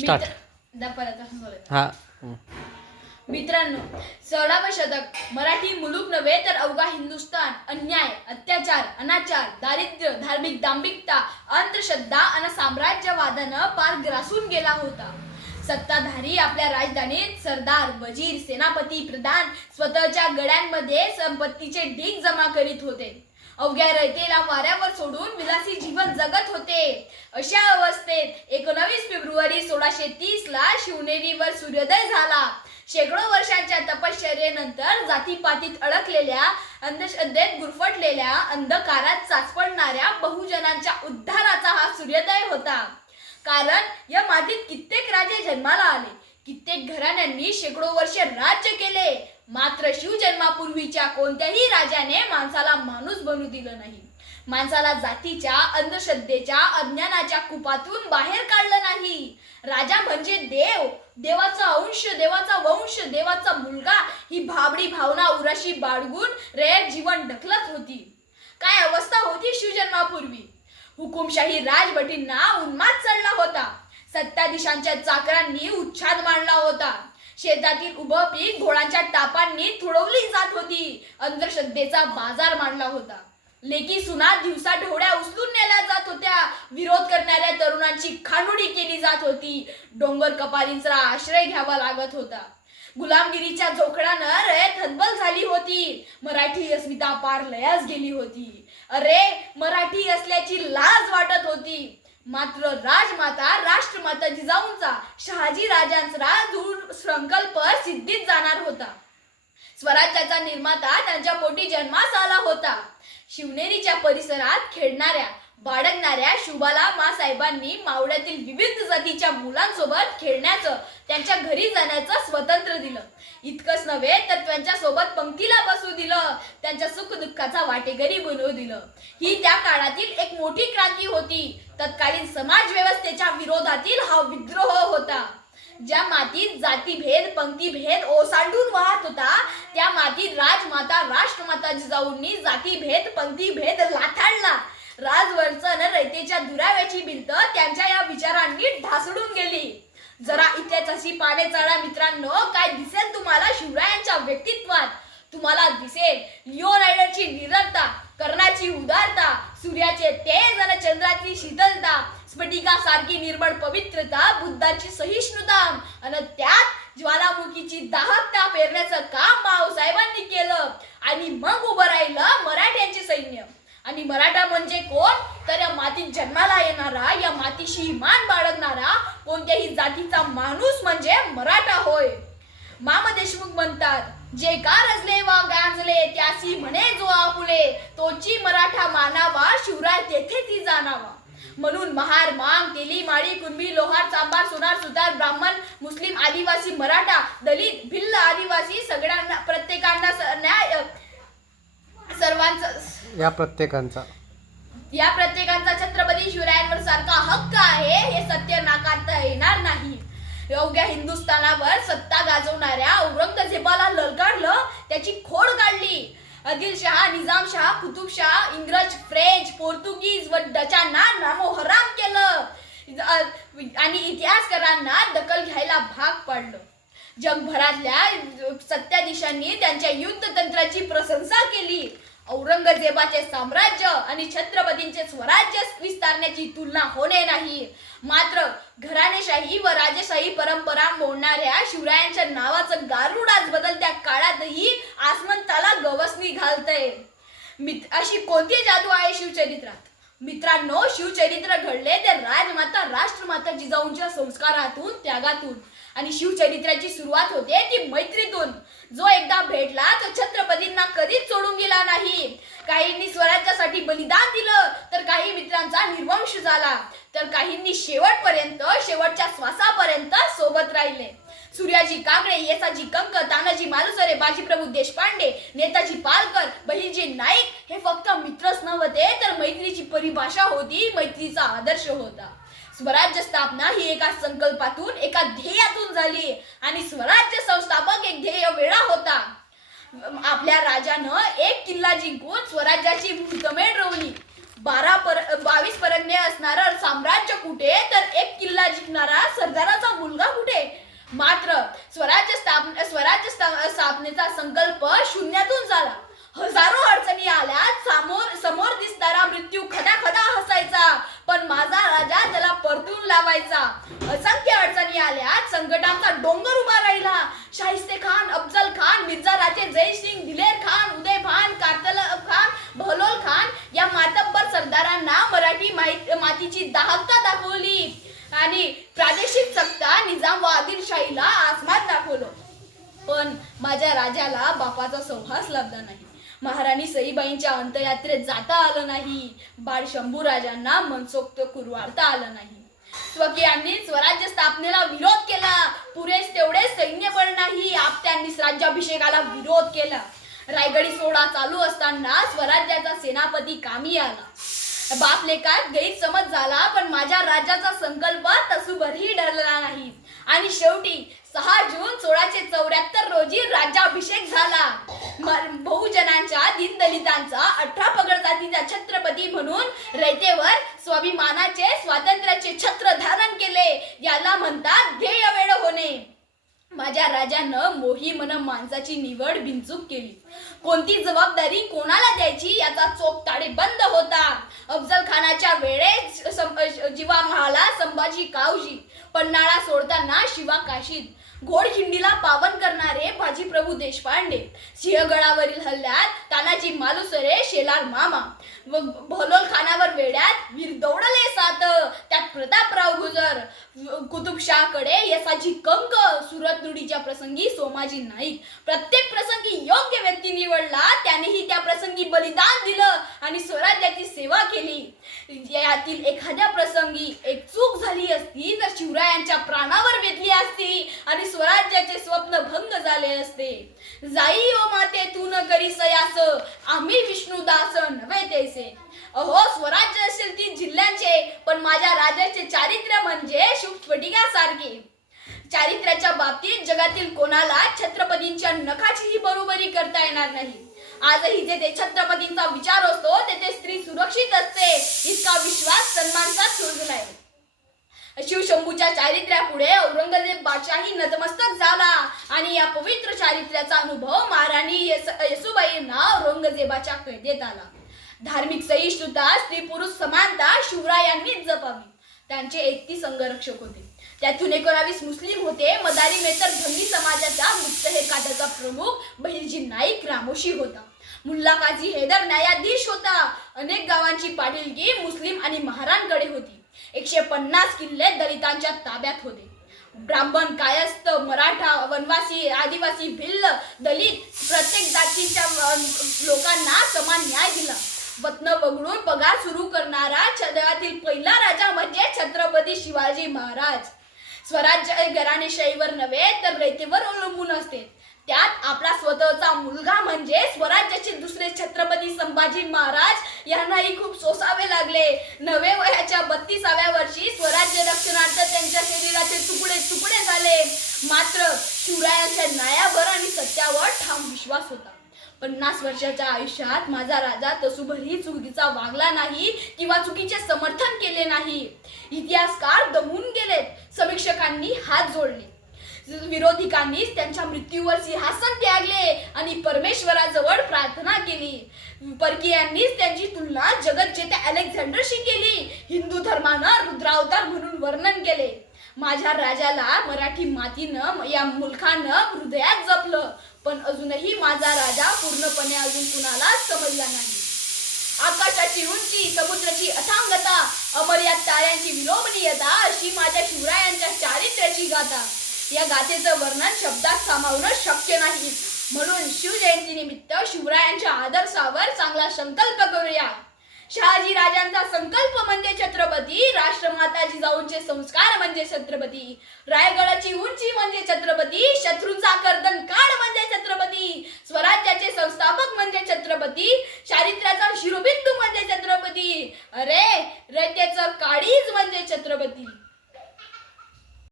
Start. हा. मित्रांनो सोळावे शतक मराठी मुलूक नव्हे तर अवघा हिंदुस्थान अन्याय अत्याचार अनाचार दारिद्र्य धार्मिक दांभिकता अंधश्रद्धा आणि साम्राज्यवादानं पार ग्रासून गेला होता सत्ताधारी आपल्या राजधानीत सरदार वजीर सेनापती प्रधान स्वतःच्या गड्यांमध्ये संपत्तीचे ढीग जमा करीत होते अवघ्या रयतेला वाऱ्यावर सोडून विलासी जीवन जगत होते. अशा अवस्थेत एकोणावीस फेब्रुवारी सोळाशे तीस ला शिवनेरीवर सूर्योदय झाला. शेकडो वर्षांच्या तपश्चर्येनंतर जातीपातीत अडकलेल्या अंधश्रद्धेत गुरफटलेल्या अंधकारात चाचपडणाऱ्या बहुजनांच्या उद्धाराचा हा सूर्योदय होता. कारण या मातीत कित्येक राजे जन्माला आले. कित्येक घराण्यांनी शेकडो वर्ष राज्य केले. मात्र शिवजन्मापूर्वीच्या कोणत्याही राजाने माणसाला माणूस बनू दिलं नाही. माणसाला जातीच्या अंधश्रद्धेच्या अज्ञानाच्या कुपातून बाहेर काढलं नाही. राजा म्हणजे देव. देवाचा अंश देवाचा वंश देवाचा मुलगा ही भाबडी भावना उराशी बाळगून रयत जीवन ढकलत होती. काय अवस्था होती शिवजन्मापूर्वी? हुकुमशाही राजवटींना उन्माद चढला होता. सत्ताधीशांच्या चाकरांनी उच्छाद मांडला होता. शेतातील उभं पीक घोडांच्या टापांनी तुडवली जात होती. अंधश्रद्धेचा बाजार मांडला होता. लेकी सुना दिवसा ढोड्या उचलून नेल्या जात होत्या. विरोध करणाऱ्या तरुणांची खानुडी केली जात होती. डोंगर कपारींचा आश्रय घ्यावा लागत होता. गुलामगिरीच्या जोखडानं रयत हतबल झाली होती. मराठी अस्मिता पार लयास गेली होती. अरे मराठी असल्याची लाज वाटत होती. मात्र राजमाता राष्ट्रमाता जिजाऊंचा शहाजी राजांचा दूर संकल्प सिद्धीत जाणार होता. स्वराज्याचा निर्माता त्यांच्या पोटी जन्मास आला होता. शिवनेरीच्या परिसरात खेळणाऱ्या बाळगणाऱ्या शुभाला मासाहेबांनी मावळ्यातील विविध जातीच्या मुलांसोबत खेळण्याचं त्यांच्या घरी जाण्याचं स्वतंत्र दिलं. इतकंच नव्हे तर त्यांच्यासोबत पंक्तीला बसू दिलं. त्यांच्या सुख दुःखाचा वाटेकरी बनवू दिलं. ही त्या काळातील एक मोठी क्रांती होती. तत्कालीन समाज व्यवस्थेच्या विरोधातील हा विद्रोह होता. ज्या मातीत जातीभेद पंक्तीभेद ओसांडून वाहत होता त्या मातीत राजमाता राष्ट्रमाता जिजाऊंनी जातीभेद पंक्तीभेद लाथाडला राजवंशन रयतेच्या दुराव्याची भिंत त्यांच्या या विचारांनी ढासळून गेली. जरा इतिहासाची पाने चढा मित्रांनो काय दिसेल तुम्हाला शिवरायांच्या व्यक्तित्वात? तुम्हाला दिसेल लिओ रायडरची निरंता कर्णाची उदारता सूर्याचे तेज आणि चंद्राची शीतलता स्फटिका सारखी निर्मळ पवित्रता बुद्धाची सहिष्णुता आणि त्यात ज्वालामुखीची दाहकता पेरण्याचं काम मावसाहेबांनी केलं आणि मग उभं राहिलं मराठ्यांचे सैन्य. आणि मराठा म्हणजे कोण? तर या मातीत जन्माला येणारा या मातीशी मान बाळगणारा कोणत्याही जातीचा माणूस म्हणजे मराठा होय. मामा देशमुख म्हणतात जे का रजले वा गांजले त्यासी म्हणे जो आपुले तोची मराठा मानावा शिवराय तेथे ती जाणावा. म्हणून महार मांग तेली माळी कुणबी लोहार चांबार सोनार सुतार ब्राह्मण मुस्लिम आदिवासी मराठा दलित भिल्ल आदिवासी सगळ्यांना प्रत्येकांना न्याय या प्रत्येकांचा. या प्रत्येकांचा छत्रपती शिवरायांवर सारखा हक्क आहे हे सत्य नाकारता येणार नाही. अवघ्या हिंदुस्थानावर सत्ता गाजवणाऱ्या औरंगजेबाला ललकारलं त्याची खोड काढली. आदिलशहा निजामशहा कुतुबशहा इंग्रज फ्रेंच पोर्तुगीज व डचांना नामोहराम केलं. आणि इतिहासकारांना दखल घ्यायला भाग पाडलं. जगभरातल्या सत्ताधीशांनी त्यांच्या युद्ध तंत्राची प्रशंसा केली. औरंगजेबाचे साम्राज्य आणि छत्रपतींचे स्वराज्य विस्तारण्याची तुलना होणे नाही. मात्र घराणेशाही व राजेशाही परंपरा मोडणाऱ्या शिवरायांच्या नावाचं गारुड आज बदलत्या काळातही आसमंताला गवसणी घालतय. मित अशी कोणती जादू आहे शिवचरित्रात? मित्रांनो शिवचरित्र घडले ते राजमाता राष्ट्रमाता जिजाऊंच्या संस्कारातून त्यागातून. आणि शिवचरित्राची सुरुवात होते ती मैत्रीतून. जो एकदा भेटला तो छत्रपतींना कधीच सोडून गेला नाही. काहींनी स्वराज्यासाठी बलिदान दिलं तर काही मित्रांचा निर्वंश झाला. तर काहींनी शेवटपर्यंत शेवटच्या श्वासापर्यंत सोबत राहिले. सूर्याजी काकडे येसाजी कंक तानाजी मालुसरे बाजीप्रभू देशपांडे नेताजी पालकर बहिर्जी नाईक हे फक्त मित्रच नव्हते तर मैत्रीची परिभाषा होती मैत्रीचा आदर्श होता. स्वराज्य स्थापना ही एका संकल्पातून एका ध्येयातून झाली. आणि स्वराज्य संस्थापक एक ध्येय वेळा होता. आपल्या राजानं एक किल्ला जिंकून स्वराज्याची मुहूर्तमेढ रोवली. बारा पर बावीस परगणे असणारं साम्राज्य कुठे? तर एक किल्ला जिंकणारा सरदाराचा मात्र स्वराज्य स्थापन स्वराज्य स्था- स्थापनेचा संकल्प शून्यातून झाला. हजारो अडचणी आल्या समोर समोर दिसणारा मृत्यू खदा खदा हसायचा पण माझा राजा त्याला परतून लावायचा असंख्य अडचणी आल्या संकटांचा डोंगर उभा राहिला. शाहिस्ते खान अफजल खान मिर्झा राजे जयसिंग दिलेर खान उदय खान कातल खान बहलोल खान या मातब्बर सरदारांना मराठी माहीत मातीची दाहकता दाखवली. आणि प्रादेशिक सत्ता निजाम व आदिलशाहीला आसमात दाखवलं. पण माझ्या राजाला बापाचा सौहास लाभला नाही. महाराणी सईबाईंच्या अंतयात्रेत जाता आलं नाही. बाळ शंभू राजांना मनसोक्त कुरवाडता आलं नाही. स्वकीयांनी स्वराज्य स्थापनेला विरोध केला. पुरेस तेवढे सैन्यबळ नाही. आपत्यांनी राज्याभिषेकाला विरोध केला. रायगडी सोहळा चालू असताना स्वराज्याचा सेनापती कामी आला. बाप काय गैरसमज झाला पण माझ्या राज्याचा संकल्प तसूभरही डरला नाही. आणि शेवटी सहा जून सोळाशे चौऱ्याहत्तर रोजी राज्याभिषेक झाला. बहुजनांच्या दीनदलितांचा अठरा पगड जातीचा छत्रपती म्हणून रयतेवर स्वाभिमानाचे स्वातंत्र्याचे छत्र धारण केले. याला म्हणतात ध्येय वेळ होणे. माझ्या राजानं मोही मन माणसाची निवड बिनचूक केली. कोणती जबाबदारी कोणाला द्यायची याचा चोख बंद होता. अफजल खानाच्या वेळेस सं- जीवा महाला संभाजी कावजी पन्हाळा सोडताना शिवा काशीत. घोडखिंडीला पावन करणारे बाजीप्रभू देशपांडे. सिंहगडावरील हल्ल्यात तानाजी मालुसरे शेलार मामा. व भलोल खानावर वेड्यात वीर दौडले सात कुतुबशाहकडे यसाची कंक सुरत नुडीच्या प्रसंगी सोमाजी नाईक. प्रत्येक प्रसंगी योग्य व्यक्ती निवडला त्यानेही त्या प्रसंगी बलिदान दिलं आणि स्वराज्याची सेवा केली. यातील एखाद्या प्रसंगी एक चूक झाली असती तर शिवरायांच्या प्राणावर असती आणि स्वराज्याचे स्वप्न भंग झाले असते. जाई ओ माते तू न करी सयास आम्ही विष्णू दास नव्हे तैसे. अहो स्वराज्य असेल ती जिल्ह्यांचे पण माझ्या राजाचे चारित्र्य म्हणजे सारखे चारित्र्याच्या बाबतीत जगातील कोणाला छत्रपतींच्या नखाचीही बरोबरी करता येणार नाही. आजही जेथे छत्रपतींचा विचार असतो तेथे स्त्री सुरक्षित असते इतका विश्वास सन्मानचा सुरगलाय शिवशंभूच्या चारित्र्यापुढे औरंगजेब बादशाही नतमस्तक झाला. आणि या पवित्र चारित्र्याचा अनुभव महाराणी येसुबाईंना औरंगजेबाच्या कैदेत आला. धार्मिक सहिष्णुता स्त्री पुरुष समानता शिवरायांनीच जपावी. त्यांचे एकतीस अंगरक्षक होते. त्यातून एकोणावीस मुस्लिम होते. मदारी मेतर धंगी समाजाचा मुक्त हे काटाचा प्रमुख बहिर्जी नाईक रामोशी होता. मुल्ला काझी हैदर न्यायाधीश होता. अनेक गावांची पाटीलगी मुस्लिम आणि महारांकडे होती एकशे पन्नास किल्ले दलितांच्या ताब्यात होते. ब्राह्मण कायस्थ मराठा वनवासी आदिवासी भिल्ल दलित प्रत्येक जातीच्या लोकांना समान न्याय दिला. वतन वगळून पगार सुरू करणारा जगातील पहिला राजा म्हणजे छत्रपती शिवाजी महाराज. स्वराज्य घराणेशाहीवर नव्हे तर रेतेवर अवलंबून असते. त्यात आपला स्वतःचा मुलगा म्हणजे स्वराज्याचे दुसरे छत्रपती संभाजी महाराज यांनाही खूप सोसावे लागले. नवे वयाच्या बत्तीसाव्या वर्षी स्वराज्य रक्षणार्थ त्यांच्या शरीराचे तुकडे तुकडे झाले. मात्र शिवरायांच्या न्यायावर आणि सत्यावर ठाम विश्वास होता. पन्नास वर्षाच्या आयुष्यात माझा राजा तसूभरही चुकीचा वागला नाही किंवा चुकीचे समर्थन केले नाही. इतिहासकार दमून गेलेत. समीक्षकांनी हात जोडले. विरोधिकांनीच त्यांच्या मृत्यूवर सिंहासन त्यागले आणि परमेश्वराजवळ प्रार्थना केली. परकीयांनीच त्यांची तुलना जगतजेत्या अलेक्झांडरशी केली हिंदू धर्मानं रुद्रावतार म्हणून वर्णन केले. माझ्या राजाला मराठी मातीनं या मुलखानं हृदयात जपलं पण अजूनही माझा राजा पूर्णपणे अजून कुणाला समजला नाही. आकाशाची उंची समुद्राची अथांगता अमर्याद ताऱ्यांची विलोभनीयता अशी माझ्या शिवरायांच्या चारित्र्याची गाथा. या गाथेचं वर्णन शब्दात सामावणं शक्य नाही. म्हणून शिवजयंतीनिमित्त शिवरायांच्या आदर्शावर चांगला संकल्प करूया. शहाजी राजांचा संकल्प म्हणजे छत्रपती राष्ट्रमाता जिजाऊंचे संस्कार म्हणजे छत्रपती रायगडाची उंची म्हणजे छत्रपती शत्रूचा कर्दन काढ म्हणजे छत्रपती स्वराज्याचे संस्थापक म्हणजे छत्रपती चारित्र्याचा शिरोबिंदू म्हणजे छत्रपती अरे रयतेचं काळीज म्हणजे छत्रपती.